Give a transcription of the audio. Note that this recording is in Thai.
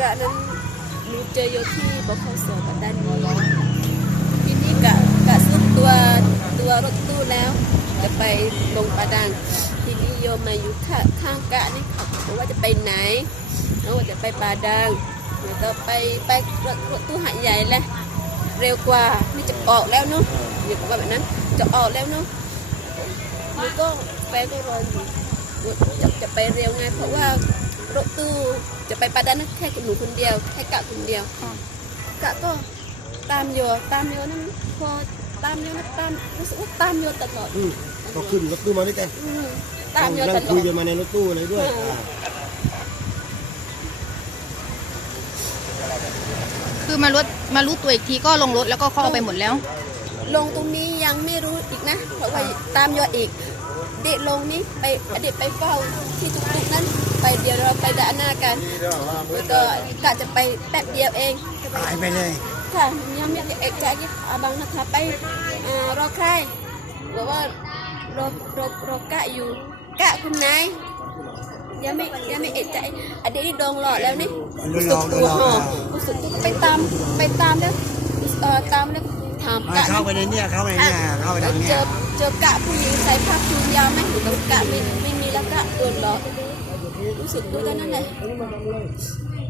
กะนั้นหนูเจออยู่ที่บกขสปัตตานนี้ทีนี้กะกะสุดตัวตัวรถตู้แล้ว จะไปลงประดังทีนี้โยมาอยู่ข้างข้างกะนี่เขาบอกว่าจะไปไหนแล้วว่าจะไปปาดังแล้วก็ไปไปรถรถตู้หาดใหญ่แหละเร็วกว่านี่จะออกแล้วเนาะอยู่ว่าแบบนั้นจะออกแล้วเนาะนี่ก็แฟนก็รออยู่จะจะไปเร็วไงเพราะว่ารถตู้ จะไปปาดังนะแค่หนูคนเดียวแค่กะคนเดียวกะก็ตามโยตามโยนั้นพอตามโยนะตามรู้สึกว่าตามโยตลอดอืมก็ขึ้นรถตู้มาด้วยกันอืมตามโยตนั่งลคุอยดกันมาในรถตู้เลยด้วยอ่าอ่าคือมารู้มารู้ตัวอีกทีก็ลงรถแล้วก็เข้าเอาไปหมดแล้ว ลงตรงนี้ยังไม่รู้อีกนะเพราะว่าตามโยอีก เด็กลงนี้ไปเด็กไปเฝ้าที่ตุกตุกนั้น ไปเดียวเราไปด่านหน้ากันแล้วก็กะจะไปแป๊บเดียวเองหายไปเลยค่ะยังไม่ได้เอกใจที่อาบังนะคะไปอ่ารอใครบอกว่ารอรอรอกะอยู่กะคุณนายยังไม่ยังไม่เอกใจอันนี้โดนหลอกแล้วนี่โดนหลอกโดนหลอกห่ออ่ารู้สึกตัวไปตามไปตามแล้วเอ่อตามแล้วถามอ่ากะเข้าไปในเนี่ยเข้าไปในเนี่ยเข้าไปทางเจเนี่ยอเจอกะผู้หญิงใส่ผ้าคลุมยาวไหมหรือกับกะไม่ ไม่มีแ